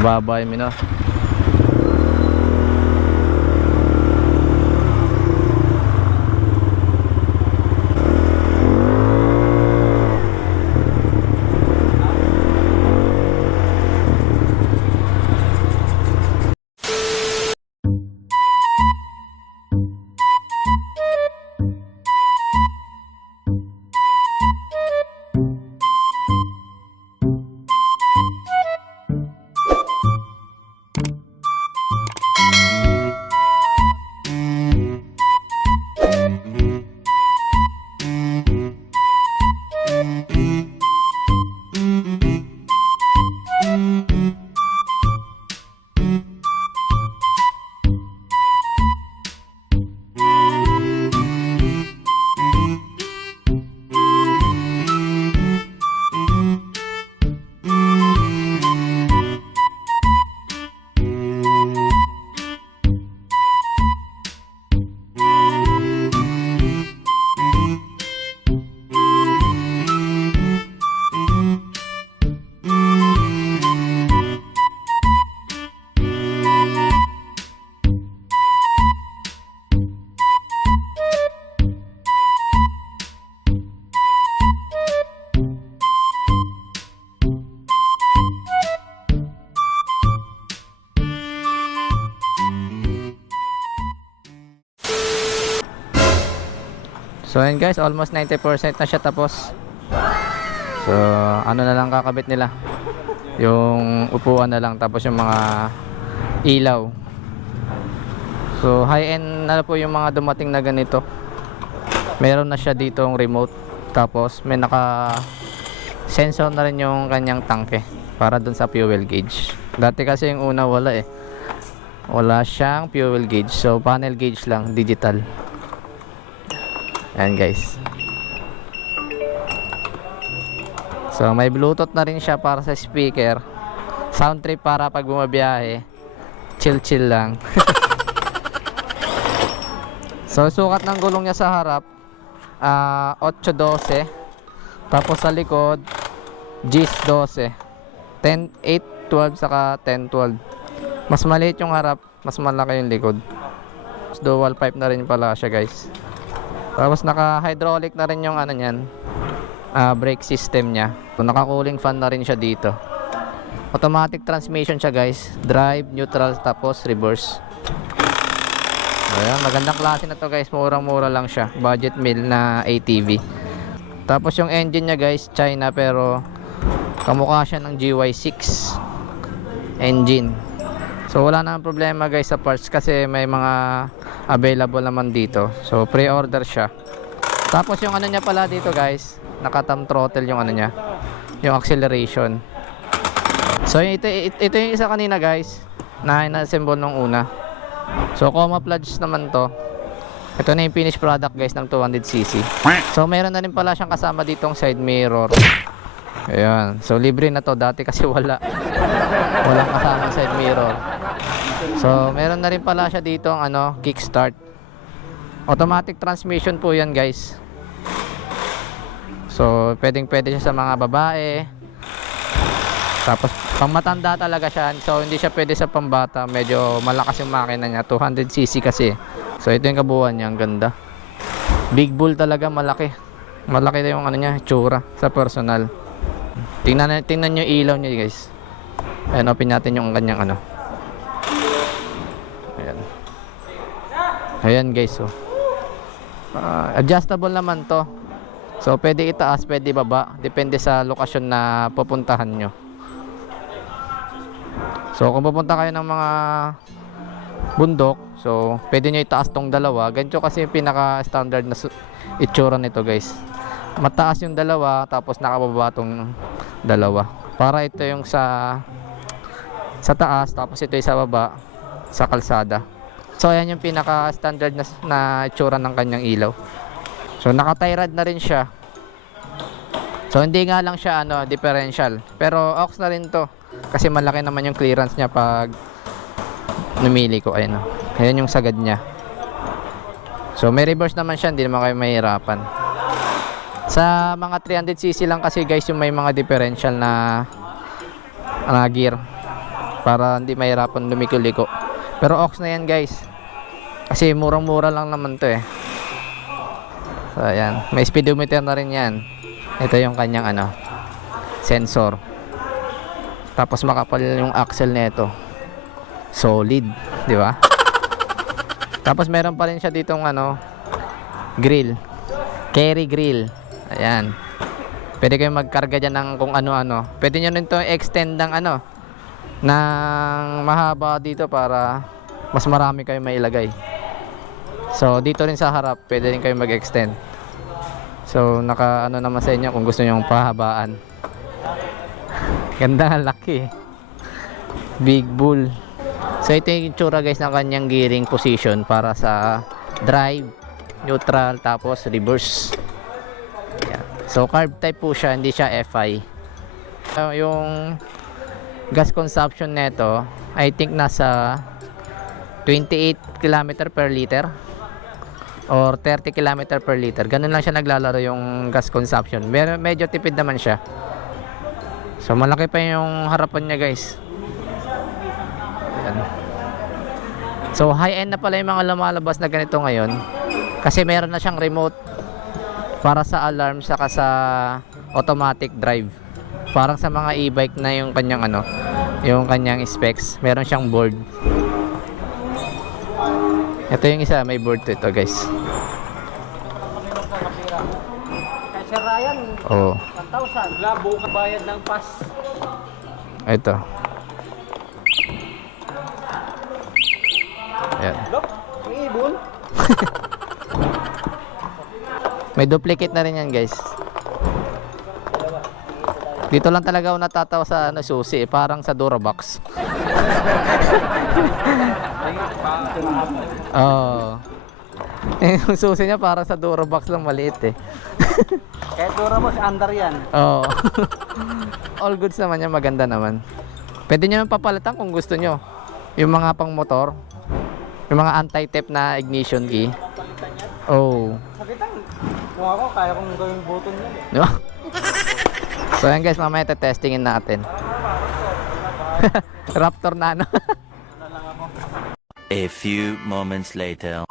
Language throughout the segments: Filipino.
Mababa yung minor. So ayan guys, almost 90% na siya tapos. So ano na lang kakabit nila, yung upuan na lang, tapos yung mga ilaw. So high end na po yung mga dumating na ganito. Meron na siya ditong remote, tapos may naka sensor na rin yung kanyang tangke para dun sa fuel gauge. Dati kasi yung una wala eh, wala siyang fuel gauge, so panel gauge lang, digital. Ayan guys. So may bluetooth na rin siya para sa speaker. Sound trip para pag bumabiyahe, chill chill lang. So sukat ng gulong niya sa harap 8-12, tapos sa likod Gis-12, 10-8-12 saka 10-12. Mas maliit yung harap, mas malaki yung likod. Dual pipe na rin pala siya guys. Tapos naka hydraulic na rin yung ano niyan, brake system niya. So naka cooling fan na rin siya dito. Automatic transmission siya guys, drive, neutral, tapos reverse. Ayan, magandang klase na to guys, murang-mura lang siya, budget meal na ATV. Tapos yung engine niya guys, China, pero kamukha siya ng GY6 engine. So wala na problema guys sa parts kasi may mga available naman dito. So pre-order siya. Tapos yung ano niya pala dito guys, naka-thumb throttle yung ano niya, yung acceleration. So ito yung isa kanina guys na ina-assemble nung una. So camouflage naman to. Ito na yung finished product guys ng 200cc. So meron na rin pala siyang kasama ditong side mirror. Ayan. So libre na to, dati kasi walang kasama side mirror. So meron na rin pala siya dito ang ano, kickstart. Automatic transmission po yan guys. So pwede siya sa mga babae. Tapos pangmatanda talaga siya. So hindi siya pwede sa pambata. Medyo malakas yung makina niya, 200cc kasi. So ito yung kabuuan niya, ang ganda. Big bull talaga, malaki. Malaki na yung ano niya, tsura sa personal. Tingnan niyo yung ilaw niya guys. Ayan, open natin yung kanyang ano. Ayan. Ayan guys, so adjustable naman to. So pwede itaas, pwede baba, depende sa lokasyon na pupuntahan nyo. So kung pupunta kayo ng mga bundok, so pwede nyo itaas tong dalawa. Ganito kasi yung pinaka standard na itsura nito guys. Mataas yung dalawa, tapos nakababa tong dalawa. Para ito yung sa taas, tapos ito yung sa baba, sa kalsada. So ayan yung pinaka standard na itsura ng kanyang ilaw. So naka-tie rod na rin siya. So hindi nga lang siya ano, differential, pero aux na rin to kasi malaki naman yung clearance niya pag numili ko. Ayan, ayan yung sagad niya. So may reverse naman siya, hindi naman kayo mahirapan. Sa mga 300cc lang kasi guys yung may mga differential na gear. para hindi mahirapan lumiko-liko. Pero aux na yan guys, kasi murang-mura lang naman to eh. So ayan, may speedometer na rin yan. Ito yung kanyang ano, sensor. Tapos makapal yung axle nito, solid, di ba? Tapos meron pa rin siya ditong ano, grill, carry grill. Ayan, pwede kayong magkarga dyan ng kung ano-ano. Pwede nyo rin ito extend ng ano, ng mahaba dito para mas marami kayong mailagay. So dito rin sa harap pwede rin kayong mag-extend. So naka ano naman sa inyo kung gusto nyo pahabaan. Ganda nga, laki, big bull. So ito yung itsura guys ng kanyang gearing position para sa drive, neutral, tapos reverse. Ayan. So carb type po siya, hindi siya FI. Yung gas consumption nito, I think nasa 28 km per liter or 30 km per liter. Ganun lang siya naglalaro yung gas consumption. Medyo tipid naman siya. So malaki pa yung harapan niya guys. Ayan. So high end na pala yung mga lumalabas na ganito ngayon, kasi meron na siyang remote para sa alarm saka sa automatic drive. Parang sa mga e-bike na yung kanyang ano, yung kanyang specs, meron siyang board. Ito yung isa, may board to ito guys. Kay Sir Ryan, Oh, 1,000. Labo ka bayad ng pass. ito. Ayan. Look, may ibon. May duplicate na rin yan guys. Dito lang talaga ako natatawa sa ano, susi, parang sa Durabox. Oh. Yung susi niya parang sa Durabox lang, maliit eh. Kaya Durabox, under yan. Oh. All goods naman yan, maganda naman. Pwede nyo papalitan kung gusto nyo. Yung mga pang motor, yung mga anti-tap na ignition key. Oh. Sakitan, kung ako, kaya kong gawing button yan eh. Diba? So yan guys, mamaya testingin natin. Raptor Nano. A few moments later.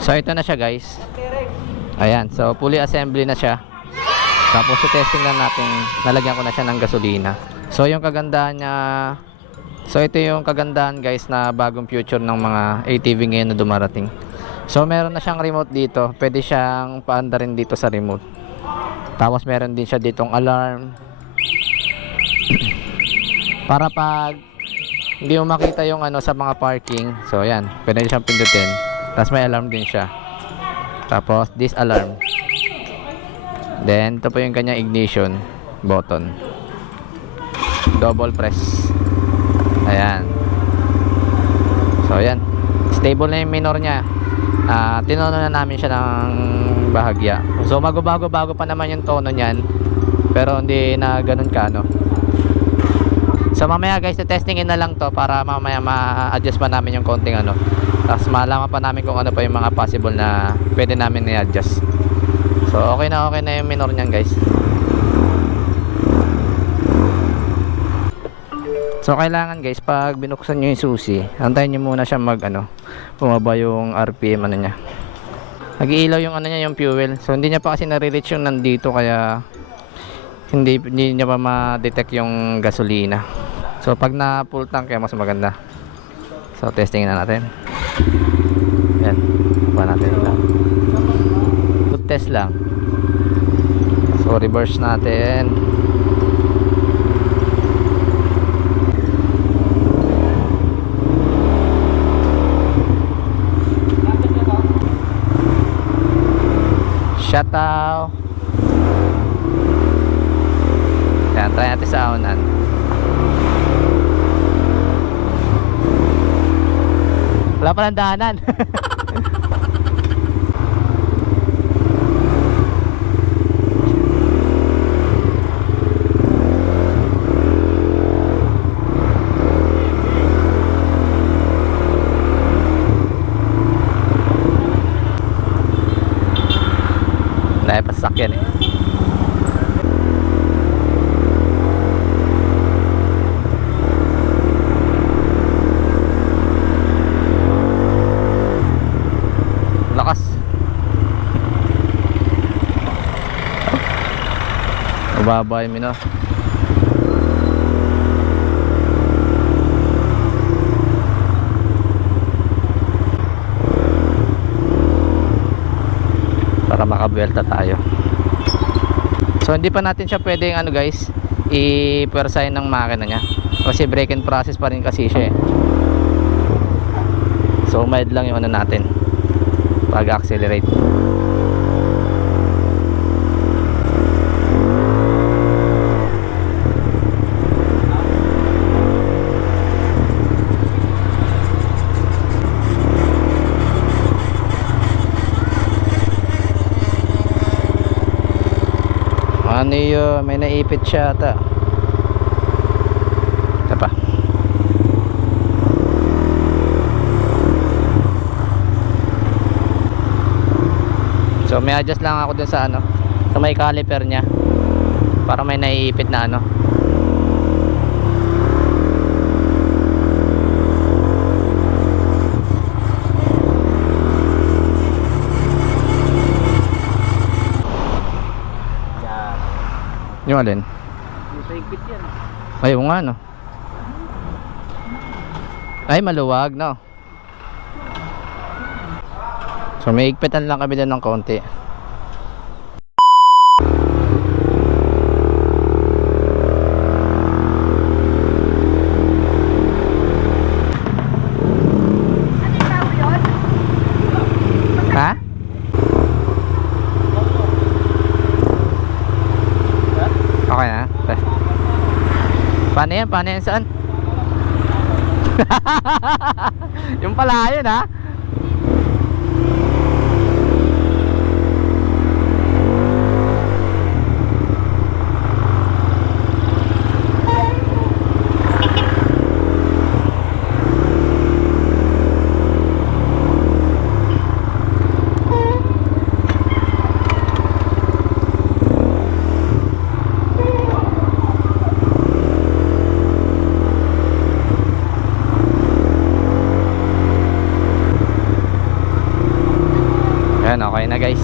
So ito na siya guys. Ayan, so fully assembly na siya. Tapos testing lang natin, nalagyan ko na siya ng gasolina. So yung kagandahan niya, so ito yung kagandahan guys na bagong future ng mga ATV ngayon na dumarating. So meron na siyang remote dito, pwede siyang paanda rin dito sa remote. Tapos meron din siya ditong alarm. Para pag hindi mo makita yung ano sa mga parking, so ayan, pwede siyang pindutin. Tapos may alarm din siya. Tapos this alarm. Then ito po yung kanyang ignition button. Double press. Ayan. So ayan, stable na yung minor niya. Tinono na namin siya ng bahagya. So bago pa naman yung tono niyan, pero hindi na ganun ka ano. So mamaya guys, testingin na lang to para mamaya ma-adjust pa namin yung konting ano. Tapos malaman pa namin kung ano pa yung mga possible na pwede namin i-adjust. So okay na yung minor niyan guys. So kailangan guys, pag binuksan nyo yung susi, antayin nyo muna siya mag ano, bumaba yung RPM ano niya. Nag-iilaw yung ano niya, yung fuel. So hindi niya pa kasi nare-reach yung nandito, kaya hindi niya pa ma-detect yung gasolina. So pag na full tank kaya mas maganda. So testing na natin. Yan, pa natin lang. Good test lang. So reverse natin. Shut out. Yan, try natin sa unan. Wala pa ng daanan. Wala pa sasakyan eh. Mababa yung minor. Para makabuelta tayo. So hindi pa natin siya pwedeng ano guys, i-persahin ng makina niya. Kasi break in process pa rin kasi siya eh. So mild lang yung ano natin pag-accelerate. Ano yun? May naipit siya ata. Ito pa. So may adjust lang ako dun sa ano, sa may caliper niya, para may naiipit na ano. Yung alin? Yung sa higpit yan. Ay, oo nga no. Ay, maluwag no. So may higpitan lang kami din ng konti. Ha? Okay na. Paano yan? Paano yan? Saan? Yung pala yun ha. Yan, okay na guys.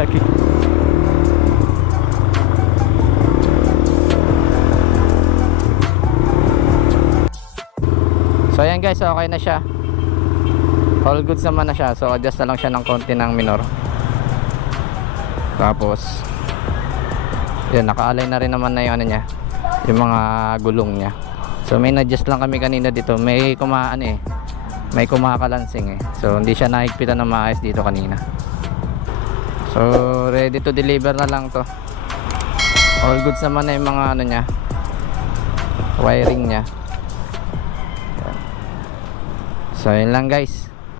Okay. So ayan guys, okay na siya. All goods naman na siya. So adjust na lang siya ng konti ng minor. Tapos yan, naka-align na rin naman na yung ano niya, yung mga gulong niya. So may na-adjust lang kami kanina dito. May kumaan eh, may kumakalansing eh. So hindi siya nahigpitan na maayos dito kanina. So ready to deliver na lang to. All goods naman na yung mga ano niya, wiring niya. So yun lang guys.